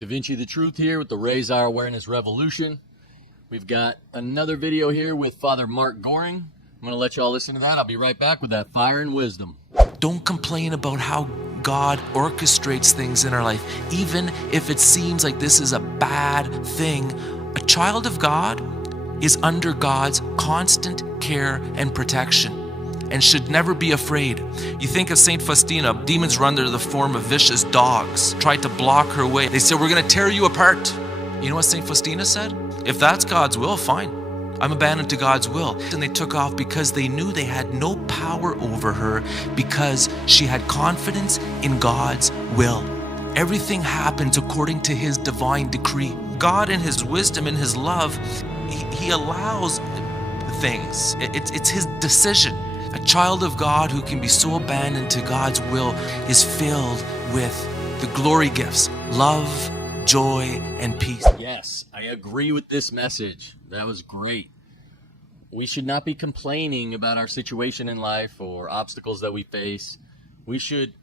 Da Vinci the Truth here with the Raise Our Awareness Revolution. We've got another video here with Father Mark Goring. I'm going to let you all listen to that. I'll be right back with that fire and wisdom. Don't complain about how God orchestrates things in our life, even if it seems like this is a bad thing. A child of God is under God's constant care and protection and should never be afraid. You think of Saint Faustina, demons run under the form of vicious dogs, tried to block her way. They said, "We're going to tear you apart." You know what Saint Faustina said? "If that's God's will, fine. I'm abandoned to God's will." And they took off because they knew they had no power over her because she had confidence in God's will. Everything happens according to His divine decree. God in His wisdom and His love, He allows things. It's His decision. A child of God who can be so abandoned to God's will is filled with the glory gifts, love, joy, and peace. Yes, I agree with this message. That was great. We should not be complaining about our situation in life or obstacles that we face. We should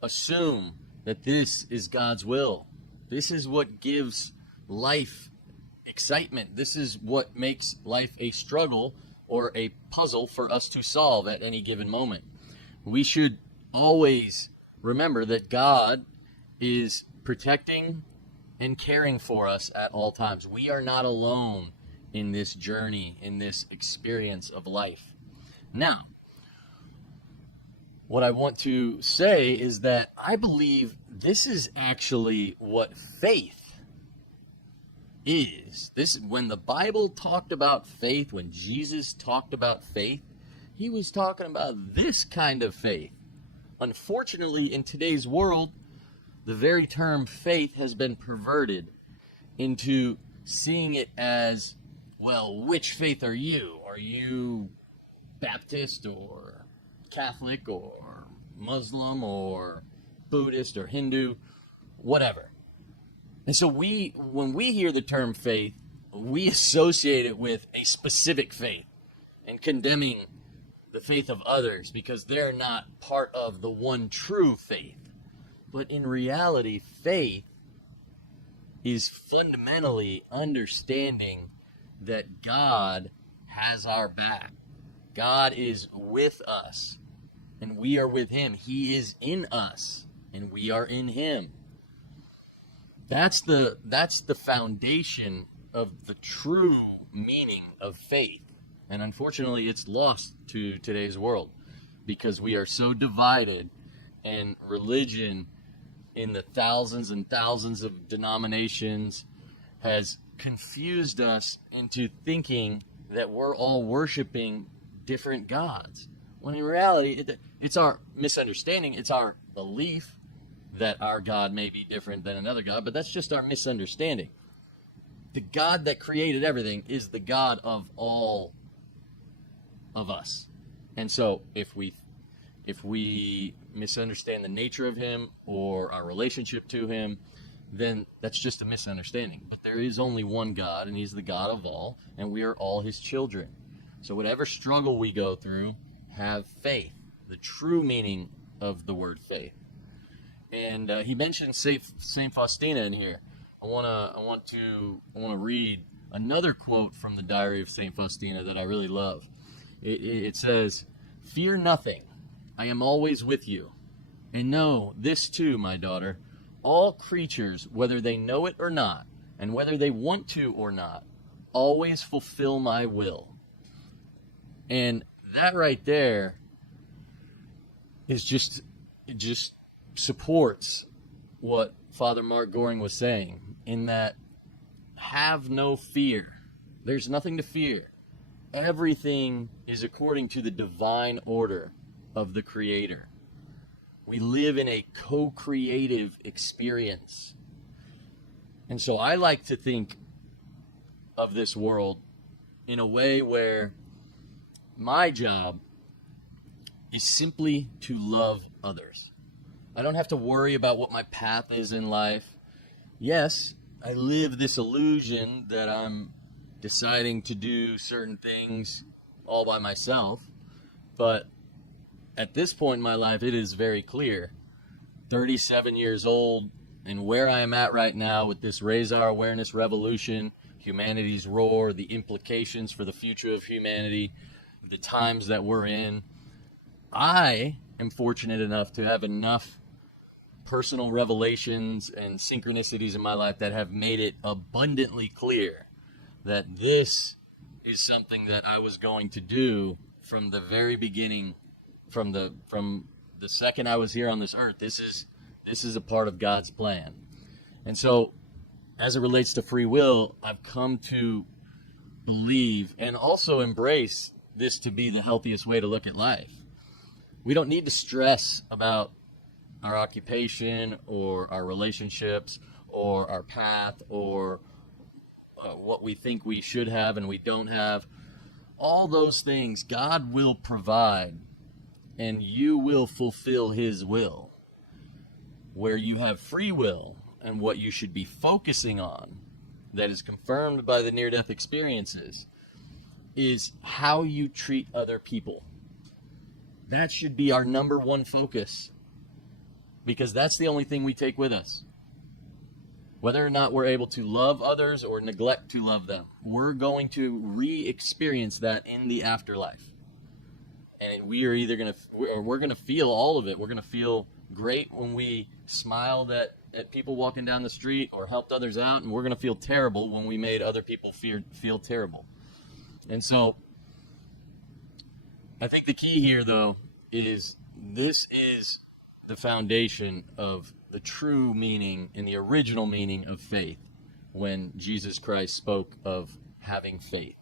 assume that this is God's will. This is what gives life excitement. This is what makes life a struggle or a puzzle for us to solve at any given moment. We should always remember that God is protecting and caring for us at all times. We are not alone in this journey, in this experience of life. Now, what I want to say is that I believe this is actually what faith is. When the Bible talked about faith, when Jesus talked about faith, He was talking about this kind of faith. Unfortunately, in today's world, the very term faith has been perverted into seeing it as, well, which faith are you? Are you Baptist or Catholic or Muslim or Buddhist or Hindu? Whatever. And so when we hear the term faith, we associate it with a specific faith and condemning the faith of others because they're not part of the one true faith. But in reality, faith is fundamentally understanding that God has our back. God is with us, and we are with Him. He is in us, and we are in Him. That's the foundation of the true meaning of faith. And unfortunately, it's lost to today's world because we are so divided, and religion in the thousands and thousands of denominations has confused us into thinking that we're all worshiping different gods. When in reality, it's our misunderstanding, it's our belief that our God may be different than another God, but that's just our misunderstanding. The God that created everything is the God of all of us. And so if we misunderstand the nature of Him or our relationship to Him, then that's just a misunderstanding. But there is only one God, and He's the God of all, and we are all His children. So whatever struggle we go through, have faith, the true meaning of the word faith. And he mentioned Saint Faustina in here. I want to read another quote from the Diary of Saint Faustina that I really love. It says, "Fear nothing. I am always with you. And know this too, my daughter. All creatures, whether they know it or not, and whether they want to or not, always fulfill my will." And that right there is just supports what Father Mark Goring was saying, in that have no fear. There's nothing to fear. Everything is according to the divine order of the Creator. We live in a co-creative experience. And so I like to think of this world in a way where my job is simply to love others. I don't have to worry about what my path is in life. Yes, I live this illusion that I'm deciding to do certain things all by myself, but at this point in my life, it is very clear. 37 years old, and where I am at right now with this Raise Our Awareness revolution, humanity's roar, the implications for the future of humanity, the times that we're in, I am fortunate enough to have enough personal revelations and synchronicities in my life that have made it abundantly clear that this is something that I was going to do from the very beginning, from the second I was here on this earth. This is a part of God's plan. And so, as it relates to free will, I've come to believe and also embrace this to be the healthiest way to look at life. We don't need to stress about our occupation or our relationships or our path or what we think we should have and we don't have. All those things God will provide, and you will fulfill His will. Where you have free will and what you should be focusing on, that is confirmed by the near-death experiences, is how you treat other people. That should be our number one focus, because that's the only thing we take with us. Whether or not we're able to love others or neglect to love them, we're going to re-experience that in the afterlife. And we are either we're going to feel all of it. We're going to feel great when we smiled at people walking down the street or helped others out, and we're going to feel terrible when we made other people feel terrible. And so I think the key here, though, is this is the foundation of the true meaning and the original meaning of faith when Jesus Christ spoke of having faith,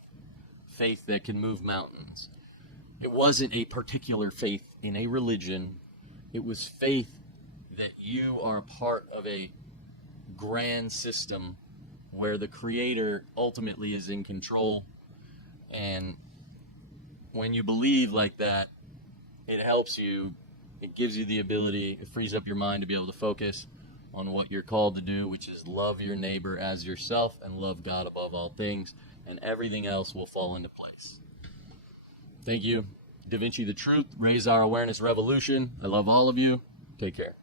faith that can move mountains. It wasn't a particular faith in a religion. It was faith that you are a part of a grand system where the Creator ultimately is in control. And when you believe like that, it helps you. It gives you the ability, it frees up your mind to be able to focus on what you're called to do, which is love your neighbor as yourself and love God above all things, and everything else will fall into place. Thank you. Da Vinci the Truth, Raise Our Awareness Revolution. I love all of you. Take care.